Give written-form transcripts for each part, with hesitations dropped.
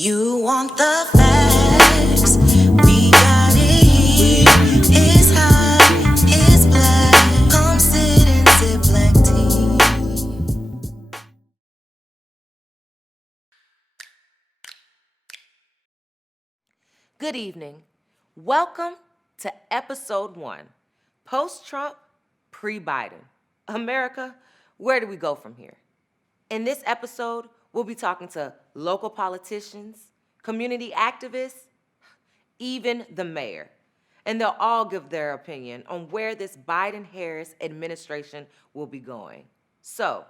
You want the facts? We got it here. It's hot, it's black. Come sit and sip black tea. Good evening. Welcome to episode 1, post-Trump, pre-Biden. America, where do we go from here? In this episode, we'll be talking to local politicians, community activists, even the mayor. And they'll all give their opinion on where this Biden-Harris administration will be going. So,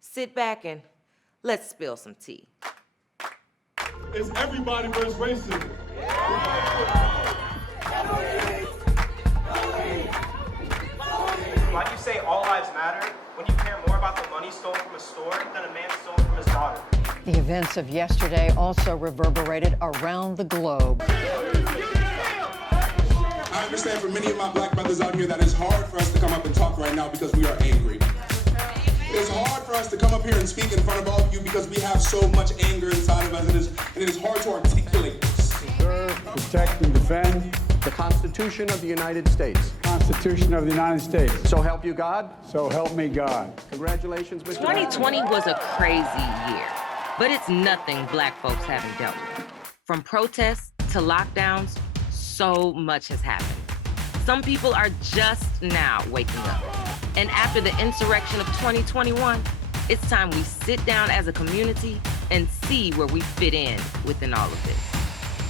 sit back and let's spill some tea. It's everybody versus racism. Why do you say all lives matter when you care more about the money stolen from a store than a man stolen from his daughter? The events of yesterday also reverberated around the globe. I understand for many of my black brothers out here that it's hard for us to come up and talk right now because we are angry. It's hard for us to come up here and speak in front of all of you because we have so much anger inside of us, and it is hard to articulate this. Preserve, protect, and defend the Constitution of the United States. the Constitution of the United States. So help you God. So help me God. Congratulations, Mr. 2020 was a crazy year, but it's nothing black folks haven't dealt with. From protests to lockdowns, so much has happened. Some people are just now waking up. And after the insurrection of 2021, it's time we sit down as a community and see where we fit in within all of this.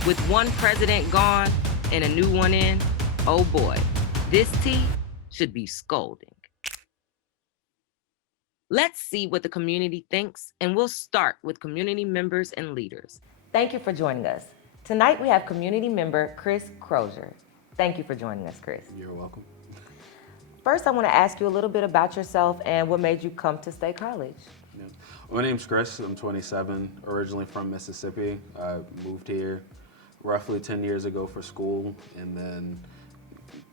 With one president gone and a new one in, oh boy, this tea should be scolding. Let's see what the community thinks, and we'll start with community members and leaders. Thank you for joining us. Tonight we have community member Chris Crosier. Thank you for joining us, Chris. You're welcome. First, I want to ask you a little bit about yourself and what made you come to State College. Yeah. My name's Chris. I'm 27, originally from Mississippi. I moved here roughly 10 years ago for school, and then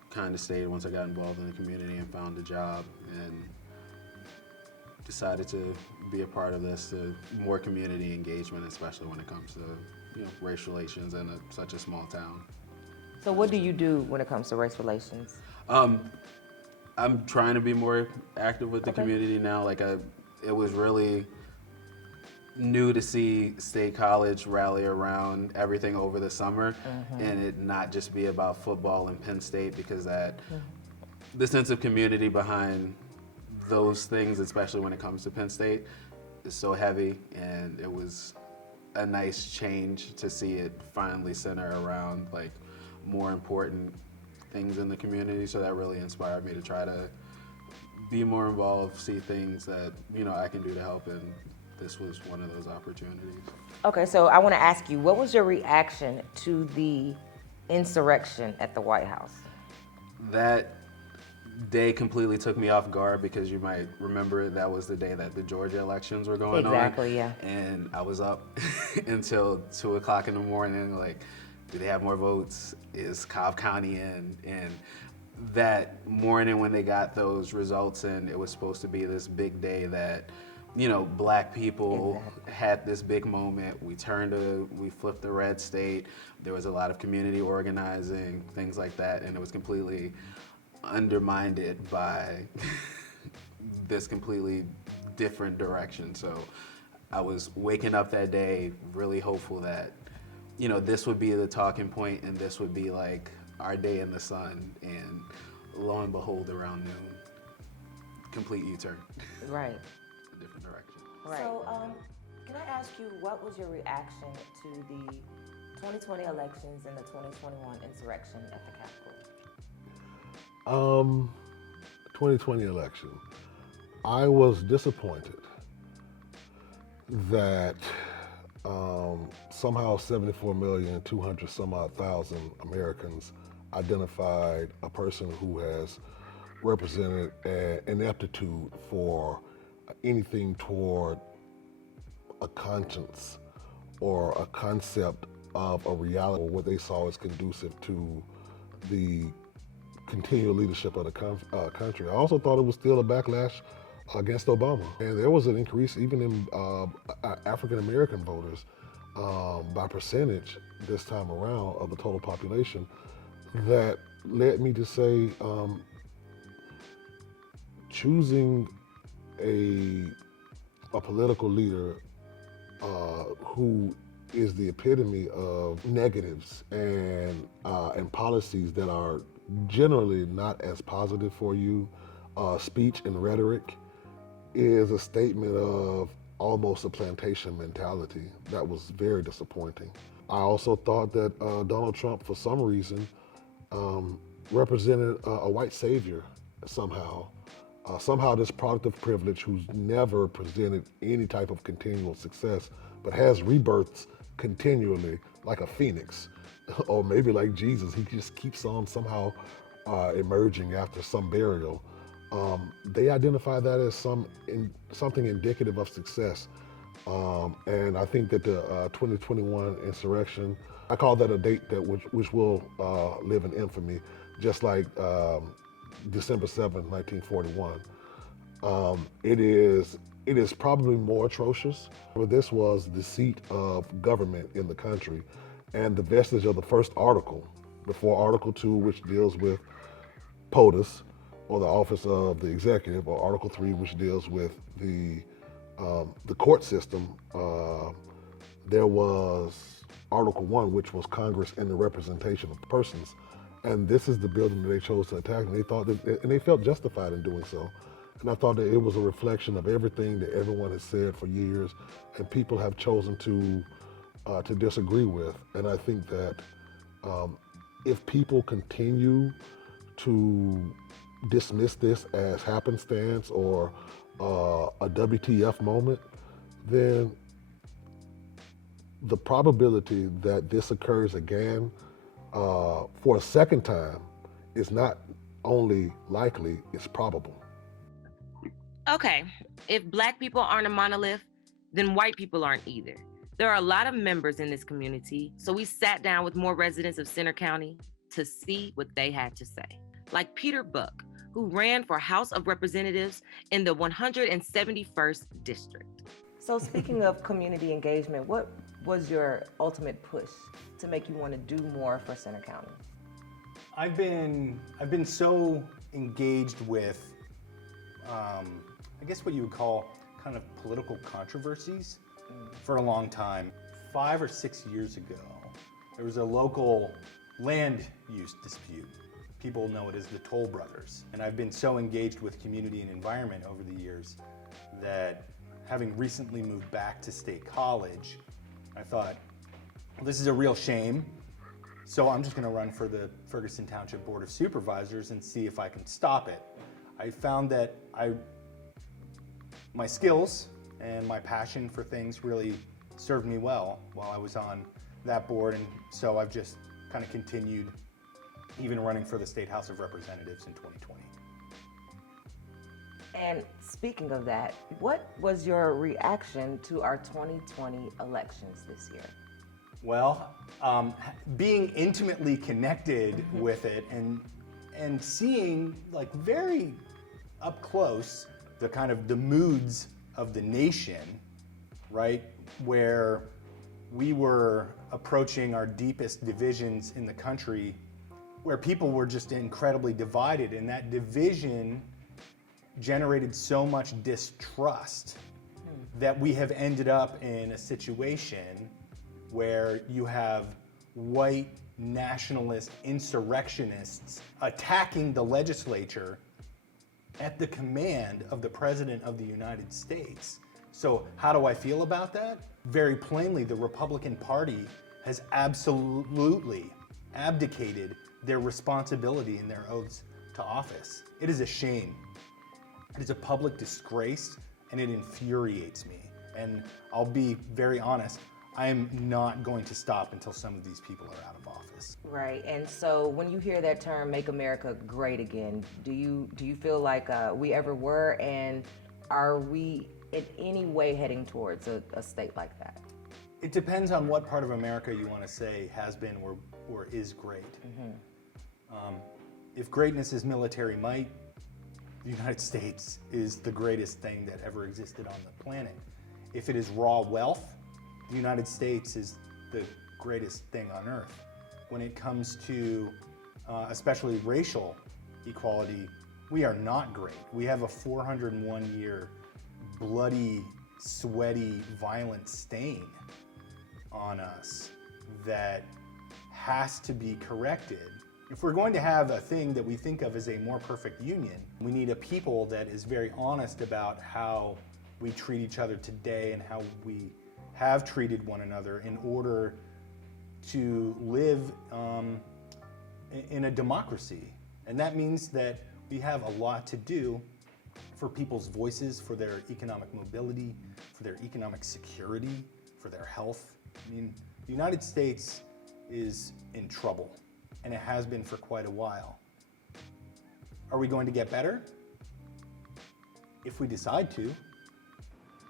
kind of stayed once I got involved in the community and found a job, and decided to be a part of this, more community engagement, especially when it comes to race relations in such a small town. So what do you do when it comes to race relations? I'm trying to be more active with the community now. It was really new to see State College rally around everything over the summer, and it not just be about football and Penn State, because the sense of community behind those things, especially when it comes to Penn State, is so heavy, and it was a nice change to see it finally center around more important things in the community. So that really inspired me to try to be more involved, see things that I can do to help, and this was one of those opportunities. Okay, so I want to ask you, what was your reaction to the insurrection at the White House? That day completely took me off guard, because you might remember that was the day that the Georgia elections were going on. Exactly, yeah. And I was up until 2 o'clock in the morning, do they have more votes? Is Cobb County in? And that morning when they got those results in, it was supposed to be this big day that, black people had this big moment. We flipped the red state. There was a lot of community organizing, things like that, and it was completely undermined by this completely different direction. So I was waking up that day really hopeful that this would be the talking point, and this would be our day in the sun, and lo and behold, around noon, complete U-turn. Right. A different direction. Right. So, can I ask you, what was your reaction to the 2020 elections and the 2021 insurrection at the Capitol? 2020 election. I was disappointed that somehow 74,200,000 Americans identified a person who has represented an ineptitude for anything toward a conscience or a concept of a reality, or what they saw as conducive to the continual leadership of the country. I also thought it was still a backlash against Obama. And there was an increase even in African American voters by percentage this time around of the total population, that led me to say choosing a political leader who is the epitome of negatives and policies that are generally not as positive for you, speech and rhetoric, is a statement of almost a plantation mentality that was very disappointing. I also thought that Donald Trump, for some reason, represented a white savior somehow. Somehow this product of privilege who's never presented any type of continual success, but has rebirths continually like a phoenix, or maybe like Jesus, he just keeps on somehow emerging after some burial. They identify that as something indicative of success. And I think that the 2021 insurrection, I call that a date that which will live in infamy, just like December 7th, 1941. It is probably more atrocious, but this was the seat of government in the country and the vestige of the first article before Article 2, which deals with POTUS, or the Office of the Executive, or Article 3, which deals with the court system. There was Article 1, which was Congress and the representation of persons. And this is the building that they chose to attack, and they felt justified in doing so. And I thought that it was a reflection of everything that everyone has said for years, and people have chosen to disagree with. And I think that if people continue to dismiss this as happenstance or a WTF moment, then the probability that this occurs again for a second time is not only likely, it's probable. Okay, if Black people aren't a monolith, then white people aren't either. There are a lot of members in this community, so we sat down with more residents of Centre County to see what they had to say. Like Peter Buck, who ran for House of Representatives in the 171st District. So speaking of community engagement, what was your ultimate push to make you want to do more for Centre County? I've been so engaged with, I guess what you would call kind of political controversies for a long time. 5 or 6 years ago, there was a local land use dispute. People know it as the Toll Brothers. And I've been so engaged with community and environment over the years that, having recently moved back to State College, I thought, well, this is a real shame. So I'm just gonna run for the Ferguson Township Board of Supervisors and see if I can stop it. I found that my skills and my passion for things really served me well while I was on that board, and so I've just kind of continued even running for the State House of Representatives in 2020. And speaking of that, what was your reaction to our 2020 elections this year? Well, being intimately connected with it and seeing, like, very up close the moods of the nation, right? Where we were approaching our deepest divisions in the country, where people were just incredibly divided, and that division generated so much distrust that we have ended up in a situation where you have white nationalist insurrectionists attacking the legislature at the command of the President of the United States. So how do I feel about that? Very plainly, the Republican Party has absolutely abdicated their responsibility in their oaths to office. It is a shame. It is a public disgrace, and it infuriates me. And I'll be very honest, I am not going to stop until some of these people are out of office. Right, and so when you hear that term, "Make America Great Again," do you feel like we ever were, and are we in any way heading towards a state like that? It depends on what part of America you want to say has been or is great. If greatness is military might, the United States is the greatest thing that ever existed on the planet. If it is raw wealth, the United States is the greatest thing on earth. When it comes to especially racial equality, we are not great. We have a 401-year bloody, sweaty, violent stain on us that has to be corrected. If we're going to have a thing that we think of as a more perfect union, we need a people that is very honest about how we treat each other today and how we have treated one another in order to live in a democracy. And that means that we have a lot to do for people's voices, for their economic mobility, for their economic security, for their health. I mean, the United States is in trouble, and it has been for quite a while. Are we going to get better? If we decide to.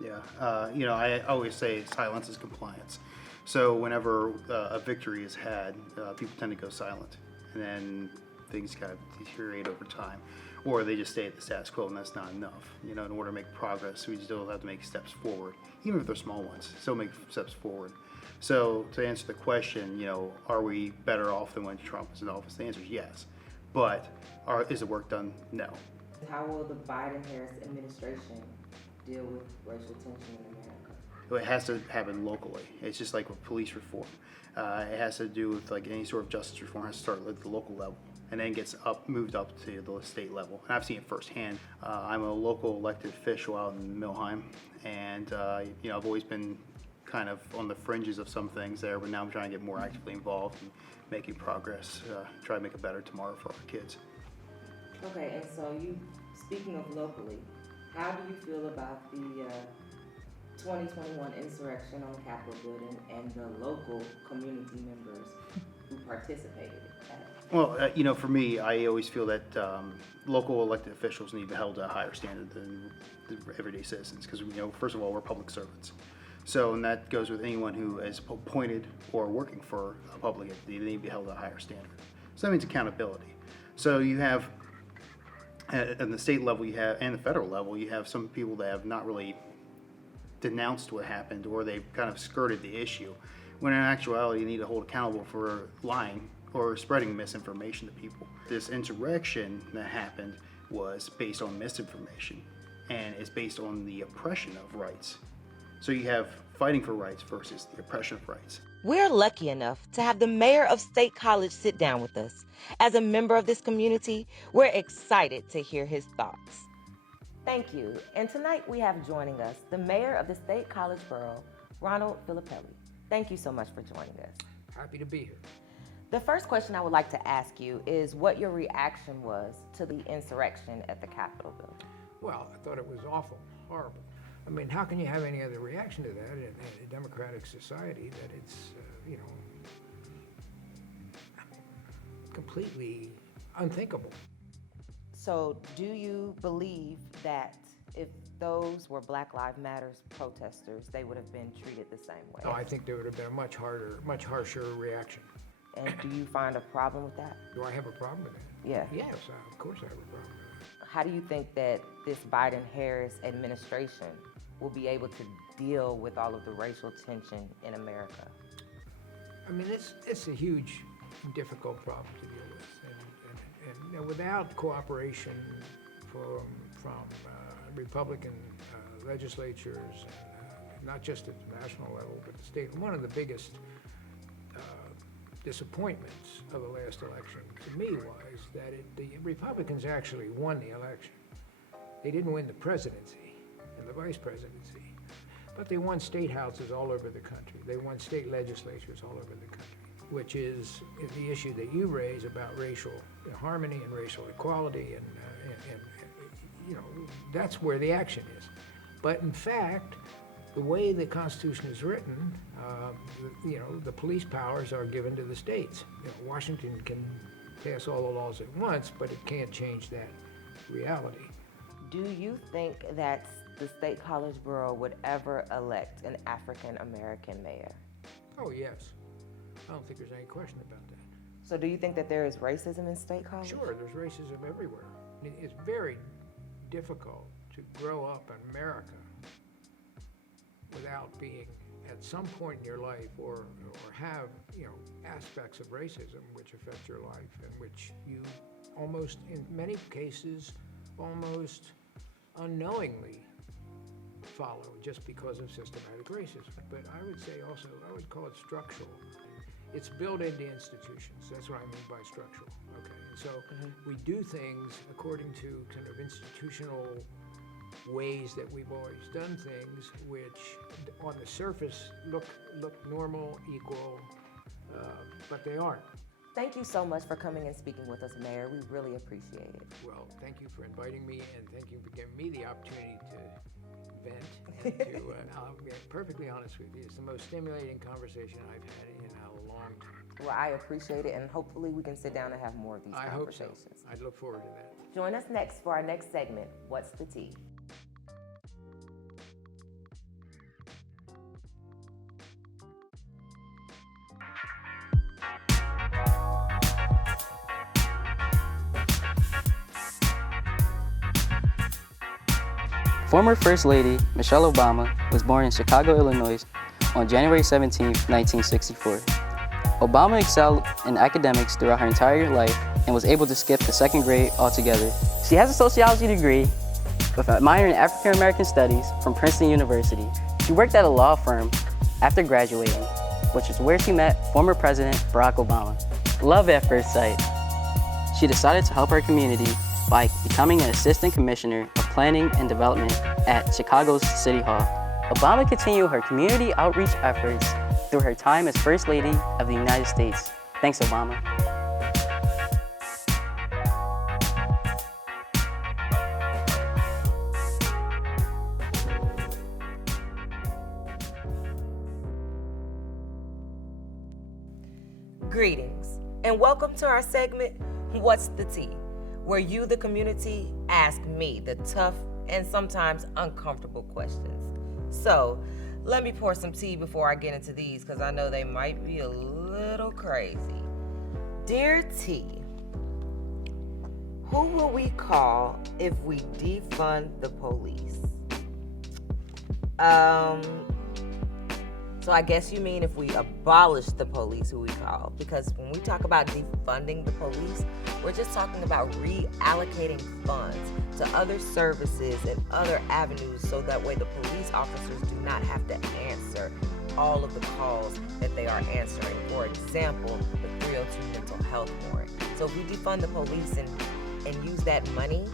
Yeah, I always say silence is compliance. So whenever a victory is had, people tend to go silent, and then things kind of deteriorate over time, or they just stay at the status quo, and that's not enough. In order to make progress, we still have to make steps forward, even if they're small ones. Still make steps forward. So to answer the question, are we better off than when Trump was in office? The answer is yes, but is the work done? No. How will the Biden-Harris administration deal with racial tension in America? It has to happen locally. It's just like with police reform. It has to do with like any sort of justice reform. It has to start at the local level and then gets moved up to the state level. And I've seen it firsthand. I'm a local elected official out in Milheim, and I've always been kind of on the fringes of some things there, but now I'm trying to get more actively involved and making progress, try to make a better tomorrow for our kids. Okay, and so speaking of locally, how do you feel about the 2021 insurrection on the Capitol building and the local community members who participated in that? Well, for me, I always feel that local elected officials need to be held to a higher standard than the everyday citizens, because first of all, we're public servants. So, and that goes with anyone who is appointed or working for a public entity. They need to be held to a higher standard. So that means accountability. So you have, at the state level, and the federal level, you have some people that have not really denounced what happened, or they've kind of skirted the issue, when in actuality you need to hold accountable for lying or spreading misinformation to people. This insurrection that happened was based on misinformation, and it's based on the oppression of rights. So you have fighting for rights versus the oppression of rights. We're lucky enough to have the mayor of State College sit down with us. As a member of this community, we're excited to hear his thoughts. Thank you. And tonight we have joining us the mayor of the State College Borough, Ronald Filippelli. Thank you so much for joining us. Happy to be here. The first question I would like to ask you is what your reaction was to the insurrection at the Capitol building. Well, I thought it was awful, horrible. I mean, how can you have any other reaction to that in a democratic society that it's, completely unthinkable? So do you believe that if those were Black Lives Matter protesters, they would have been treated the same way? No, I think there would have been a much harsher reaction. And do you find a problem with that? Do I have a problem with that? Yeah. Yes, of course I have a problem with that. How do you think that this Biden-Harris administration will be able to deal with all of the racial tension in America? I mean, it's a huge and difficult problem to deal with, and without cooperation from Republican legislatures, not just at the national level, but the state. One of the biggest disappointments of the last election to me was that the Republicans actually won the election. They didn't win the presidency and the vice presidency, but they won state houses all over the country. They won state legislatures all over the country, which is the issue that you raise about racial harmony and racial equality, and that's where the action is. But in fact, the way the Constitution is written, the police powers are given to the states. Washington can pass all the laws at once, but it can't change that reality. Do you think that the State College Borough would ever elect an African-American mayor? Oh, yes. I don't think there's any question about that. So do you think that there is racism in State College? Sure, there's racism everywhere. It's very difficult to grow up in America without being at some point in your life or have, aspects of racism which affect your life and which you almost, in many cases, almost unknowingly follow just because of systematic racism. But I would say also, I would call it structural. It's built into institutions. That's what I mean by structural. Okay, and so we do things according to kind of institutional ways that we've always done things, which on the surface look normal, equal, but they aren't. Thank you so much for coming and speaking with us, Mayor. We really appreciate it. Well, thank you for inviting me, and thank you for giving me the opportunity to vent and to, I'll be perfectly honest with you, it's the most stimulating conversation I've had in a long time. Well, I appreciate it, and hopefully we can sit down and have more of these conversations. I hope so. I'd look forward to that. Join us next for our next segment, What's the Tea? Former First Lady Michelle Obama was born in Chicago, Illinois on January 17, 1964. Obama excelled in academics throughout her entire life and was able to skip the second grade altogether. She has a sociology degree with a minor in African American Studies from Princeton University. She worked at a law firm after graduating, which is where she met former President Barack Obama. Love at first sight. She decided to help her community by becoming an assistant commissioner of planning and development at Chicago's City Hall. Obama continued her community outreach efforts through her time as First Lady of the United States. Thanks, Obama. Greetings, and welcome to our segment, What's the Tea? Where you, the community, ask me the tough and sometimes uncomfortable questions. So, let me pour some tea before I get into these, because I know they might be a little crazy. Dear T, who will we call if we defund the police? So I guess you mean if we abolish the police, who we call? Because when we talk about defunding the police, we're just talking about reallocating funds to other services and other avenues so that way the police officers do not have to answer all of the calls that they are answering. For example, the 302 mental health warrant. So if we defund the police and use that money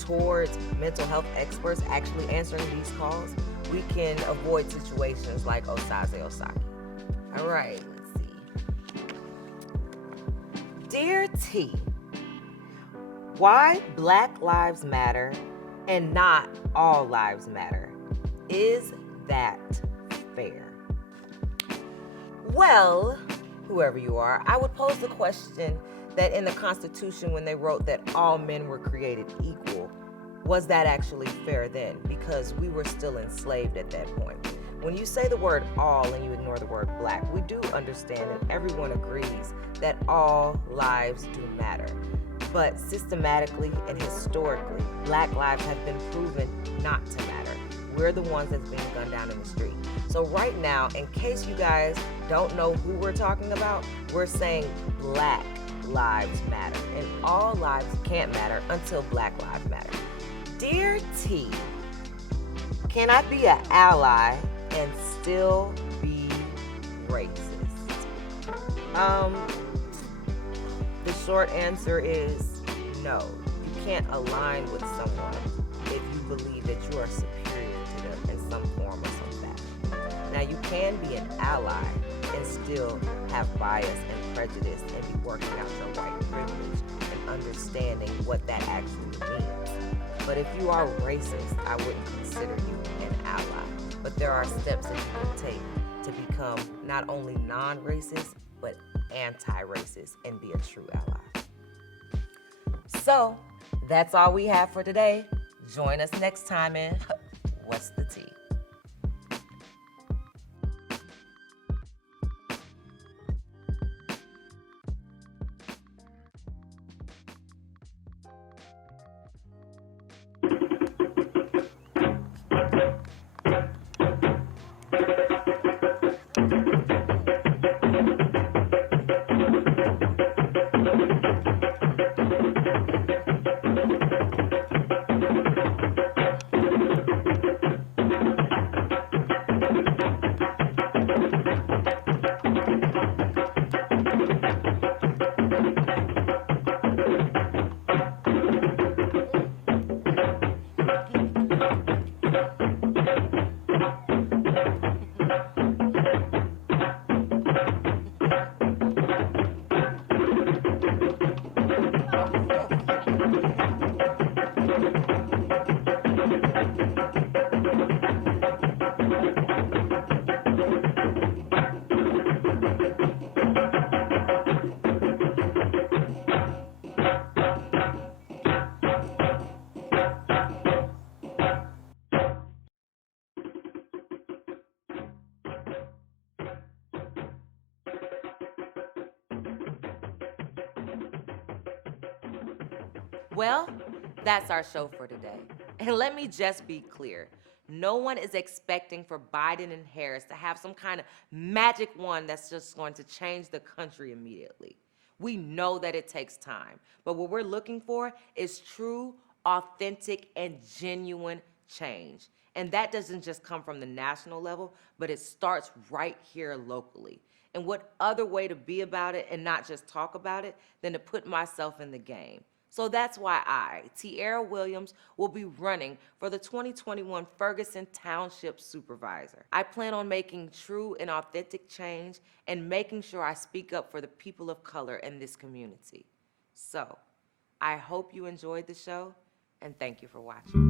towards mental health experts actually answering these calls, we can avoid situations like Osage. All right, let's see. Dear T, why Black Lives Matter and not all lives matter? Is that fair? Well, whoever you are, I would pose the question that in the Constitution, when they wrote that all men were created equal, was that actually fair then? Because we were still enslaved at that point. When you say the word all and you ignore the word black, we do understand and everyone agrees that all lives do matter. But systematically and historically, Black lives have been proven not to matter. We're the ones that's being gunned down in the street. So right now, in case you guys don't know who we're talking about, we're saying Black lives matter. And all lives can't matter until Black lives matter. Dear T, can I be an ally and still be racist? The short answer is no. You can't align with someone if you believe that you are superior to them in some form or some fashion. Now, you can be an ally and still have bias and prejudice and be working out your white privilege and understanding what that actually means. But if you are racist, I wouldn't consider you an ally. But there are steps that you can take to become not only non-racist, but anti-racist and be a true ally. So, that's all we have for today. Join us next time in What's the Tea? Well, that's our show for today. And let me just be clear. No one is expecting for Biden and Harris to have some kind of magic wand that's just going to change the country immediately. We know that it takes time, but what we're looking for is true, authentic, and genuine change. And that doesn't just come from the national level, but it starts right here locally. And what other way to be about it and not just talk about it than to put myself in the game? So that's why I, Tiara Williams, will be running for the 2021 Ferguson Township Supervisor. I plan on making true and authentic change and making sure I speak up for the people of color in this community. So, I hope you enjoyed the show, and thank you for watching.